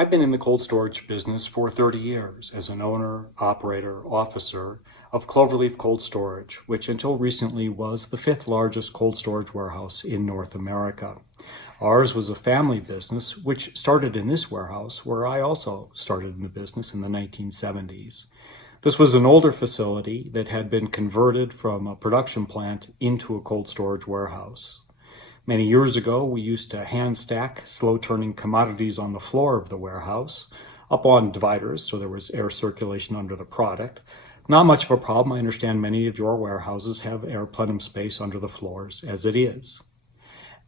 I've been in the cold storage business for 30 years as an owner, operator, officer of Cloverleaf Cold Storage, which until recently was the fifth largest cold storage warehouse in North America. Ours was a family business, which started in this warehouse, where I also started in the business in the 1970s. This was an older facility that had been converted from a production plant into a cold storage warehouse. Many years ago, we used to hand stack slow-turning commodities on the floor of the warehouse, up on dividers, so there was air circulation under the product. Not much of a problem. I understand many of your warehouses have air plenum space under the floors as it is.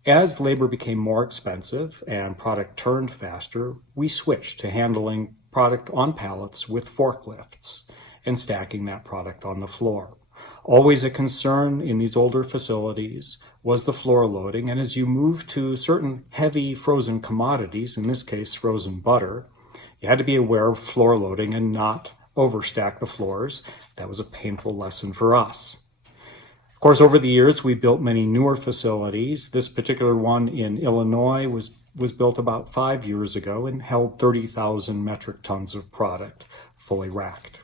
As labor became more expensive and product turned faster, we switched to handling product on pallets with forklifts and stacking that product on the floor. Always a concern in these older facilities was the floor loading, and as you move to certain heavy frozen commodities, in this case frozen butter, you had to be aware of floor loading and not overstack the floors. That was a painful lesson for us. Of course, over the years, we built many newer facilities. This particular one in Illinois was built about 5 years ago and held 30,000 metric tons of product, fully racked.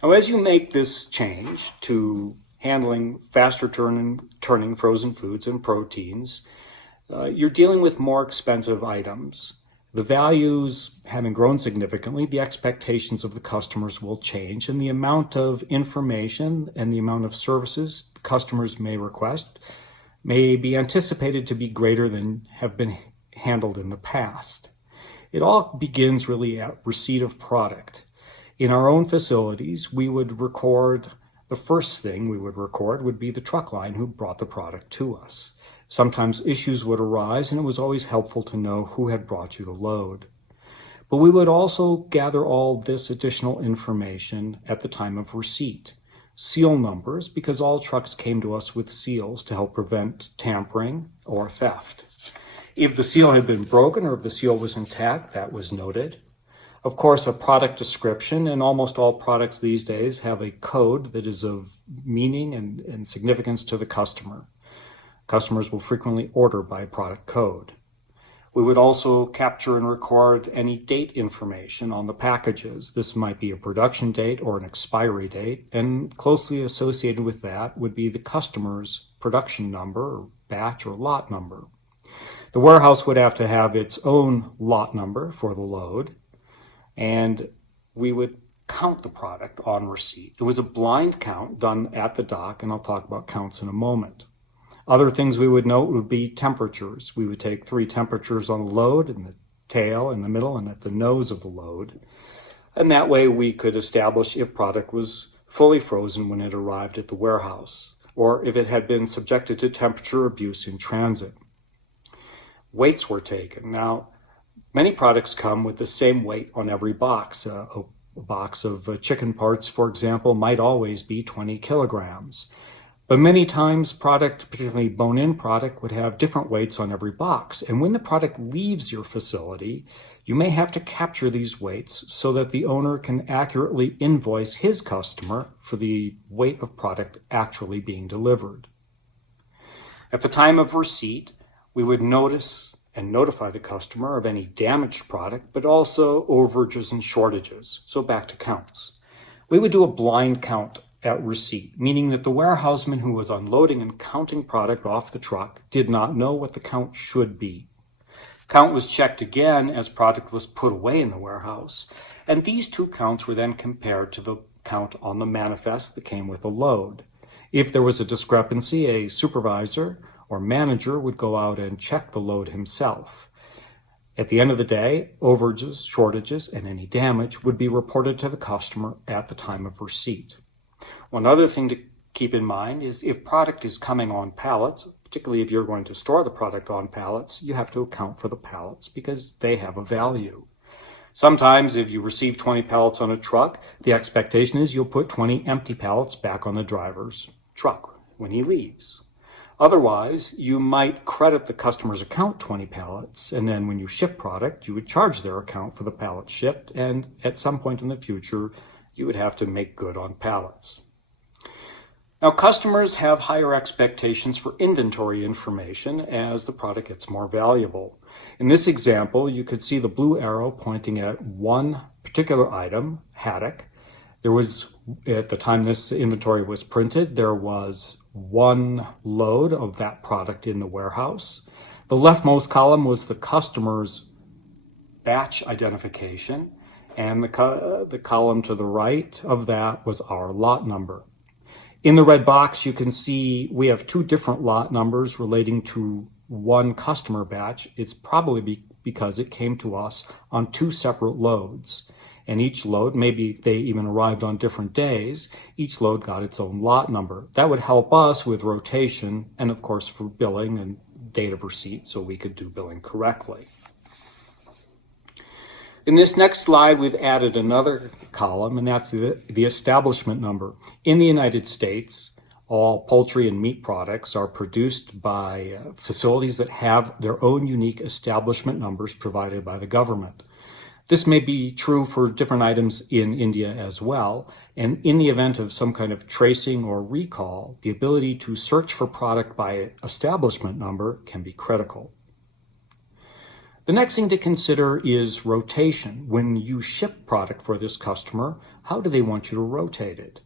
Now, as you make this change to handling faster turning frozen foods and proteins, you're dealing with more expensive items. The values having grown significantly, the expectations of the customers will change, and the amount of information and the amount of services customers may request may be anticipated to be greater than have been handled in the past. It all begins really at receipt of product. In our own facilities, the first thing we would record would be the truck line who brought the product to us. Sometimes issues would arise, and it was always helpful to know who had brought you the load. But we would also gather all this additional information at the time of receipt. Seal numbers, because all trucks came to us with seals to help prevent tampering or theft. If the seal had been broken or if the seal was intact, that was noted. Of course, a product description, and almost all products these days have a code that is of meaning and significance to the customer. Customers will frequently order by product code. We would also capture and record any date information on the packages. This might be a production date or an expiry date, and closely associated with that would be the customer's production number, or batch or lot number. The warehouse would have to have its own lot number for the load, and we would count the product on receipt. It was a blind count done at the dock, and I'll talk about counts in a moment. Other things we would note would be temperatures. We would take 3 temperatures on the load, in the tail, in the middle, and at the nose of the load. And that way we could establish if product was fully frozen when it arrived at the warehouse, or if it had been subjected to temperature abuse in transit. Weights were taken. Now, many products come with the same weight on every box. A box of chicken parts, for example, might always be 20 kilograms. But many times product, particularly bone-in product, would have different weights on every box. And when the product leaves your facility, you may have to capture these weights so that the owner can accurately invoice his customer for the weight of product actually being delivered. At the time of receipt, we would notice and notify the customer of any damaged product, but also overages and shortages. So back to counts. We would do a blind count at receipt, meaning that the warehouseman who was unloading and counting product off the truck did not know what the count should be. Count was checked again as product was put away in the warehouse, and these 2 counts were then compared to the count on the manifest that came with the load. If there was a discrepancy, a supervisor or manager would go out and check the load himself. At the end of the day, overages, shortages, and any damage would be reported to the customer at the time of receipt. One other thing to keep in mind is if product is coming on pallets, particularly if you're going to store the product on pallets, you have to account for the pallets because they have a value. Sometimes if you receive 20 pallets on a truck, the expectation is you'll put 20 empty pallets back on the driver's truck when he leaves. Otherwise, you might credit the customer's account 20 pallets, and then when you ship product, you would charge their account for the pallets shipped, and at some point in the future, you would have to make good on pallets. Now, customers have higher expectations for inventory information as the product gets more valuable. In this example, you could see the blue arrow pointing at one particular item, haddock. There was, at the time this inventory was printed, there was one load of that product in the warehouse. The leftmost column was the customer's batch identification, and the column to the right of that was our lot number. In the red box, you can see we have two different lot numbers relating to one customer batch. It's probably because it came to us on two separate loads. And each load, maybe they even arrived on different days, each load got its own lot number. That would help us with rotation and, of course, for billing and date of receipt so we could do billing correctly. In this next slide, we've added another column, and that's the establishment number. In the United States, all poultry and meat products are produced by facilities that have their own unique establishment numbers provided by the government. This may be true for different items in India as well, and in the event of some kind of tracing or recall, the ability to search for product by establishment number can be critical. The next thing to consider is rotation. When you ship product for this customer, how do they want you to rotate it?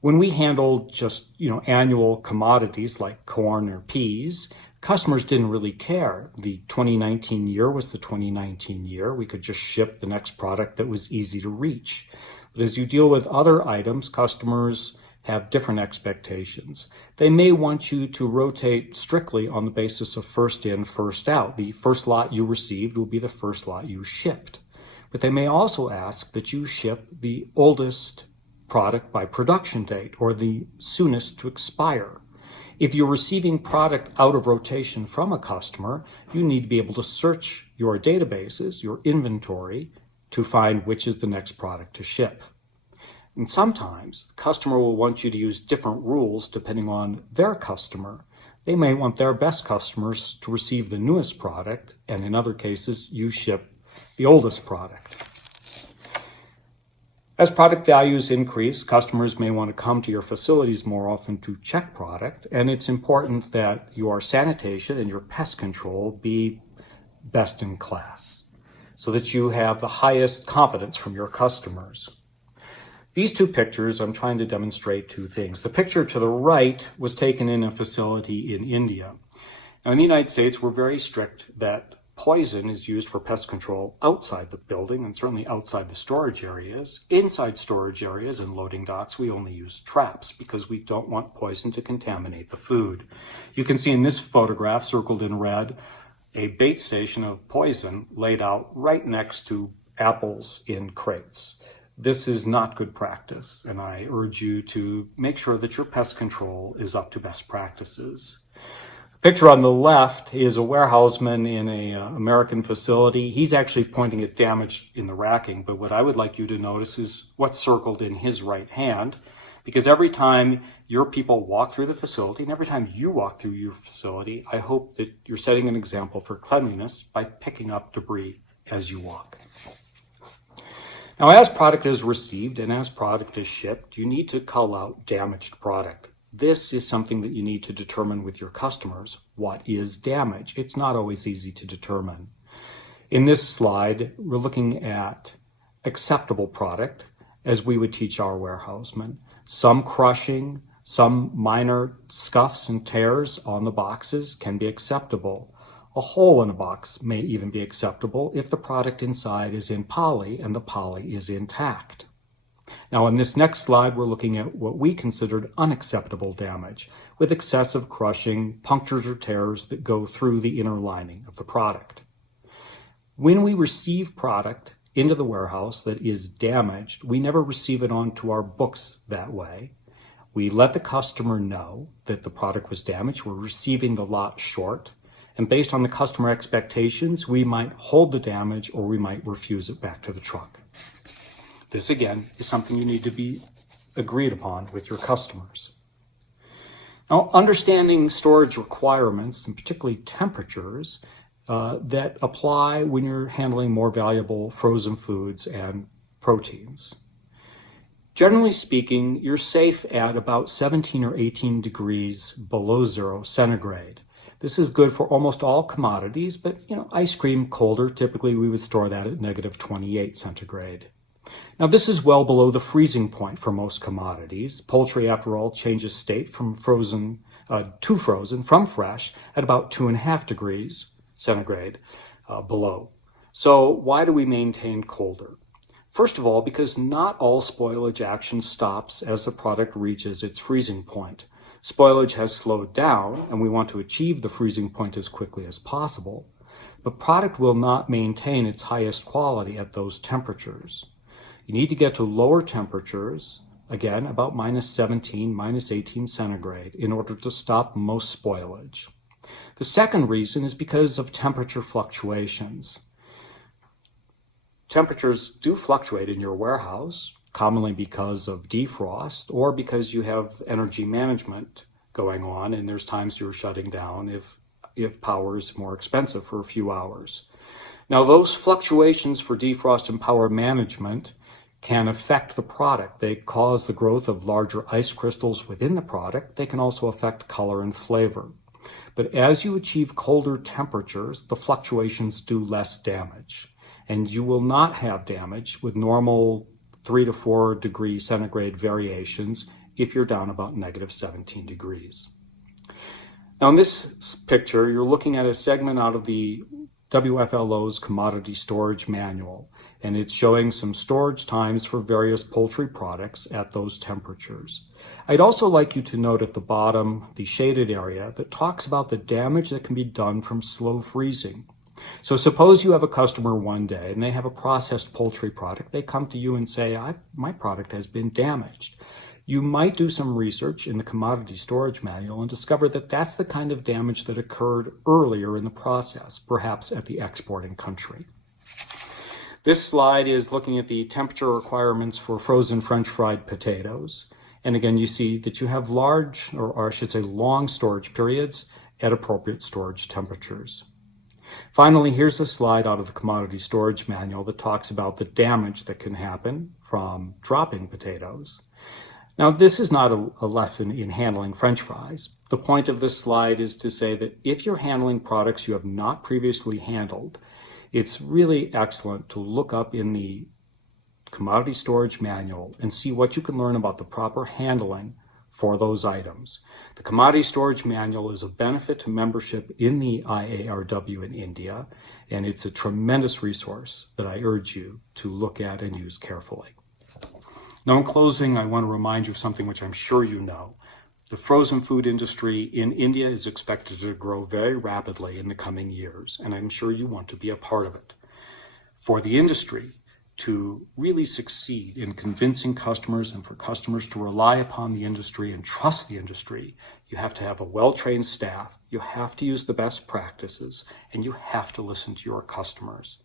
When we handled just, annual commodities like corn or peas, customers didn't really care. The 2019 year was the 2019 year. We could just ship the next product that was easy to reach. But as you deal with other items, customers have different expectations. They may want you to rotate strictly on the basis of first in, first out. The first lot you received will be the first lot you shipped. But they may also ask that you ship the oldest product by production date or the soonest to expire. If you're receiving product out of rotation from a customer, you need to be able to search your databases, your inventory, to find which is the next product to ship. And sometimes the customer will want you to use different rules depending on their customer. They may want their best customers to receive the newest product, and in other cases, you ship the oldest product. As product values increase, customers may want to come to your facilities more often to check product, and it's important that your sanitation and your pest control be best in class so that you have the highest confidence from your customers. These two pictures, I'm trying to demonstrate two things. The picture to the right was taken in a facility in India. Now, in the United States, we're very strict that poison is used for pest control outside the building and certainly outside the storage areas. Inside storage areas and loading docks, we only use traps because we don't want poison to contaminate the food. You can see in this photograph, circled in red, a bait station of poison laid out right next to apples in crates. This is not good practice, and I urge you to make sure that your pest control is up to best practices. The picture on the left is a warehouseman in an American facility. He's actually pointing at damage in the racking, but what I would like you to notice is what's circled in his right hand, because every time your people walk through the facility, and every time you walk through your facility, I hope that you're setting an example for cleanliness by picking up debris as you walk. Now, as product is received and as product is shipped, you need to call out damaged product. This is something that you need to determine with your customers. What is damage? It's not always easy to determine. In this slide, we're looking at acceptable product, as we would teach our warehousemen. Some crushing, some minor scuffs and tears on the boxes can be acceptable. A hole in a box may even be acceptable if the product inside is in poly and the poly is intact. Now, in this next slide, we're looking at what we considered unacceptable damage, with excessive crushing, punctures or tears that go through the inner lining of the product. When we receive product into the warehouse that is damaged, we never receive it onto our books that way. We let the customer know that the product was damaged. We're receiving the lot short. And based on the customer expectations, we might hold the damage or we might refuse it back to the truck. This, again, is something you need to be agreed upon with your customers. Now, understanding storage requirements, and particularly temperatures, that apply when you're handling more valuable frozen foods and proteins. Generally speaking, you're safe at about 17 or 18 degrees below 0 centigrade. This is good for almost all commodities, but ice cream colder, typically we would store that at negative 28 centigrade. Now this is well below the freezing point for most commodities. Poultry, after all, changes state from frozen to frozen from fresh at about 2.5 degrees centigrade below. So why do we maintain colder? First of all, because not all spoilage action stops as the product reaches its freezing point. Spoilage has slowed down, and we want to achieve the freezing point as quickly as possible, but product will not maintain its highest quality at those temperatures. You need to get to lower temperatures, again about minus 17, minus 18 centigrade, in order to stop most spoilage. The second reason is because of temperature fluctuations. Temperatures do fluctuate in your warehouse, commonly because of defrost or because you have energy management going on and there's times you're shutting down if power is more expensive for a few hours. Now those fluctuations for defrost and power management can affect the product. They cause the growth of larger ice crystals within the product. They can also affect color and flavor. But as you achieve colder temperatures, the fluctuations do less damage. And you will not have damage with normal 3 to 4 degree centigrade variations if you're down about negative 17 degrees. Now in this picture, you're looking at a segment out of the WFLO's Commodity Storage Manual, and it's showing some storage times for various poultry products at those temperatures. I'd also like you to note at the bottom, the shaded area that talks about the damage that can be done from slow freezing. So suppose you have a customer one day and they have a processed poultry product. They come to you and say, my product has been damaged. You might do some research in the Commodity Storage Manual and discover that that's the kind of damage that occurred earlier in the process, perhaps at the exporting country. This slide is looking at the temperature requirements for frozen French fried potatoes. And again, you see that you have large, or I should say long storage periods at appropriate storage temperatures. Finally, here's a slide out of the Commodity Storage Manual that talks about the damage that can happen from dropping potatoes. Now, this is not a lesson in handling French fries. The point of this slide is to say that if you're handling products you have not previously handled, it's really excellent to look up in the Commodity Storage Manual and see what you can learn about the proper handling for those items. The Commodity Storage Manual is a benefit to membership in the IARW in India, and it's a tremendous resource that I urge you to look at and use carefully. Now in closing, I want to remind you of something which I'm sure you know. The frozen food industry in India is expected to grow very rapidly in the coming years, and I'm sure you want to be a part of it. For the industry to really succeed in convincing customers and for customers to rely upon the industry and trust the industry, you have to have a well-trained staff, you have to use the best practices, and you have to listen to your customers.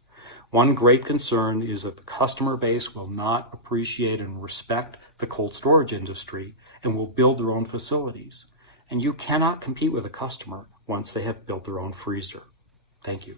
One great concern is that the customer base will not appreciate and respect the cold storage industry and will build their own facilities. And you cannot compete with a customer once they have built their own freezer. Thank you.